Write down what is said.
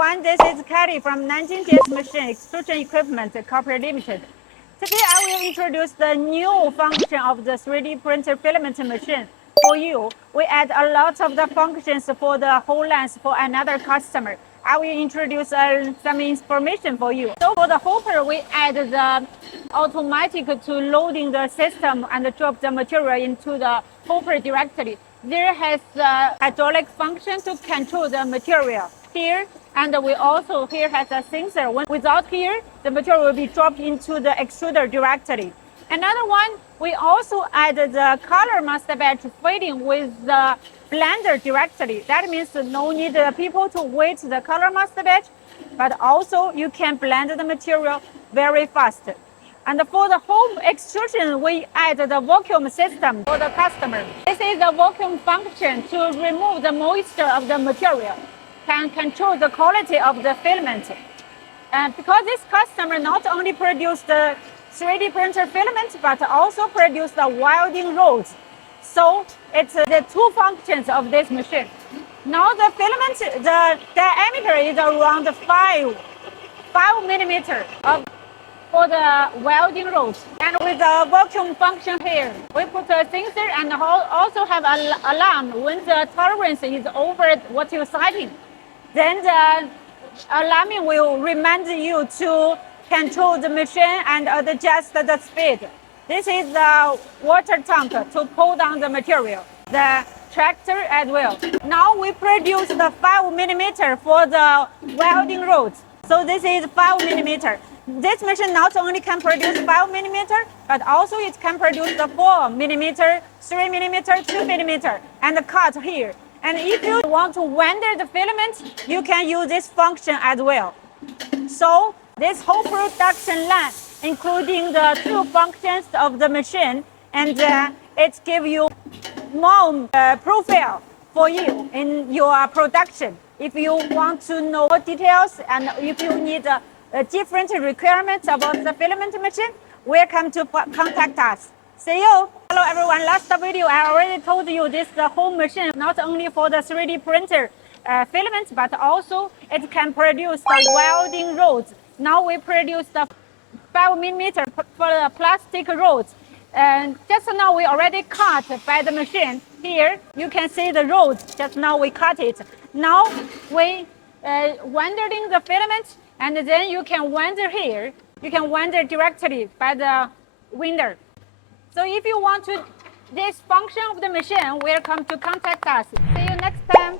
everyone, this is Kelly from Nanjing GS-mach Extrusion Equipment Corporate Limited. Today I will introduce the new function of the 3D printer filament machine for you. We add a lot of the functions for the whole lens for another customer. I will introduce some information for you. So for the hopper, we add the automatic to loading the system and drop the material into the hopper directly. There has a hydraulic function to control the material here, and we also here has a sensor. Without here, the material will be dropped into the extruder directly. Another one, we also added the color Masterbatch fading with the blender directly. That means no need people to wait the color Masterbatch, but also you can blend the material very fast. And for the home extrusion, we add the vacuum system for the customer. This is the vacuum function to remove the moisture of the material, can control the quality of the filament. And because this customer not only produce the 3D printer filament, but also produce the welding rods. So it's the two functions of this machine. Now the filament, the diameter is around 5 millimeters for the welding rods. And with the vacuum function here, we put a sensor and also have an alarm when the tolerance is over what you're setting. Then the alarming will remind you to control the machine and adjust the speed. This is the water tank to pull down the material. The tractor as well. Now we produce the 5 millimeter for the welding rods. So this is 5 millimeter. This machine not only can produce 5 millimeter, but also it can produce the 4 millimeter, 3 millimeter, 2 millimeter, and the cut here. And if you want to render the filament, you can use this function as well. So this whole production line, including the two functions of the machine, and it gives you more profile for you in your production. If you want to know more details and if you need different requirements about the filament machine, welcome to contact us. See you. Hello everyone, last video I already told you this the whole machine not only for the 3D printer filament, but also it can produce the welding rods. Now we produce the 5 millimeter for the plastic rods. And just now we already cut by the machine. Here you can see the rods, just now we cut it. Now we rendering the filament, and then you can render here. You can render directly by the winder. So if you want to this function of the machine, welcome to contact us. See you next time.